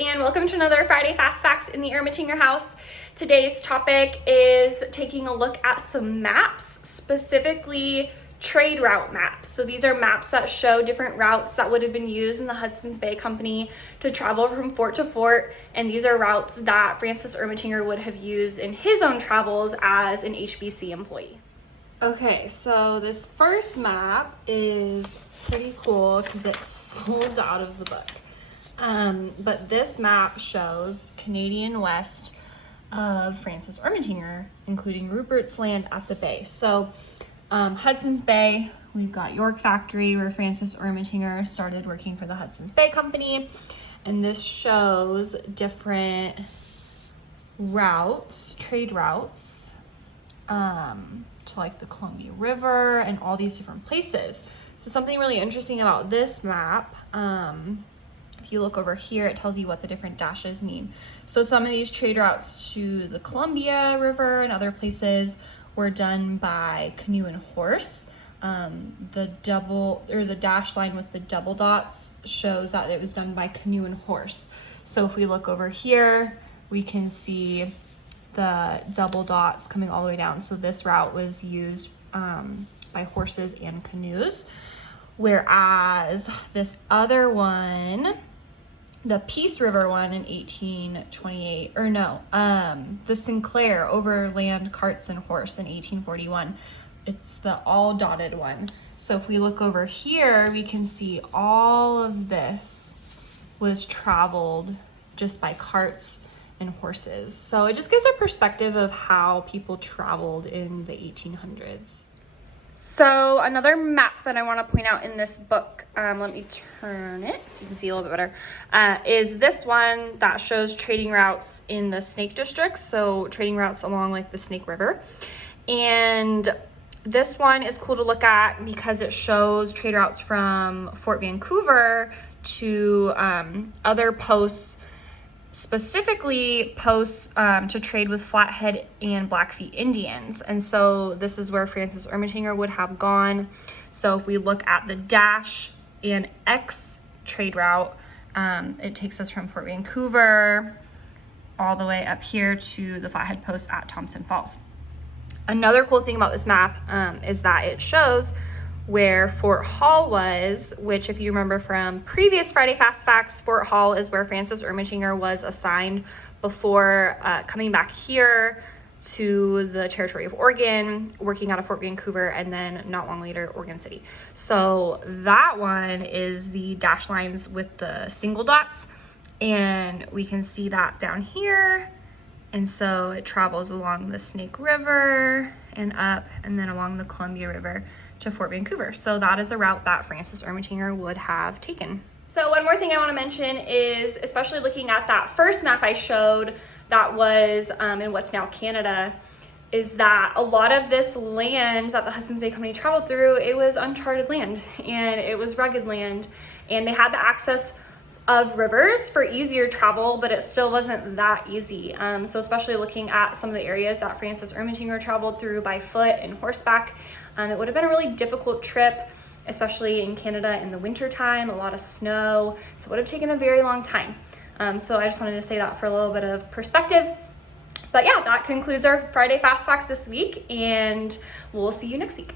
and welcome to another Friday Fast Facts in the Ermatinger house. Today's topic is taking a look at some maps, specifically trade route maps. So these are maps that show different routes that would have been used in the Hudson's Bay Company to travel from fort to fort, and these are routes that Francis Ermatinger would have used in his own travels as an HBC employee. Okay, so this first map is pretty cool because it folds out of the book. But this map shows Canadian west of Francis Ermatinger, including Rupert's Land at the bay. So Hudson's Bay, we've got York Factory where Francis Ermatinger started working for the Hudson's Bay Company. And this shows different routes, trade routes, to like the Columbia River and all these different places. So something really interesting about this map, if you look over here, it tells you what the different dashes mean. So some of these trade routes to the Columbia River and other places were done by canoe and horse. The dash line with the double dots shows that it was done by canoe and horse. So if we look over here, we can see the double dots coming all the way down. So this route was used by horses and canoes. Whereas this other one, the Peace River one in 1828, the Sinclair overland carts and horse in 1841, it's the all dotted one. So if we look over here, we can see all of this was traveled just by carts and horses. So it just gives a perspective of how people traveled in the 1800s. So another map that I want to point out in this book, let me turn it so you can see a little bit better, is this one that shows trading routes in the Snake districts, so trading routes along like the Snake River. And this one is cool to look at because it shows trade routes from Fort Vancouver to other posts, specifically posts to trade with Flathead and Blackfeet Indians. And so this is where Francis Ermatinger would have gone. So if we look at the dash and X trade route, it takes us from Fort Vancouver all the way up here to the Flathead post at Thompson Falls. Another cool thing about this map is that it shows where Fort Hall was, which if you remember from previous Friday Fast Facts, Fort Hall is where Francis Ermatinger was assigned before coming back here to the territory of Oregon, working out of Fort Vancouver, and then not long later, Oregon City. So that one is the dash lines with the single dots, and we can see that down here. And so it travels along the Snake River and up, and then along the Columbia River to Fort Vancouver. So that is a route that Francis Ermatinger would have taken. So one more thing I want to mention is, especially looking at that first map I showed that was in what's now Canada, is that a lot of this land that the Hudson's Bay Company traveled through, it was uncharted land and it was rugged land, and they had the access of rivers for easier travel, but it still wasn't that easy. So especially looking at some of the areas that Francis Ermatinger traveled through by foot and horseback, it would have been a really difficult trip, especially in Canada in the winter time, a lot of snow, so it would have taken a very long time. So I just wanted to say that for a little bit of perspective. But yeah, that concludes our Friday Fast Facts this week, and we'll see you next week.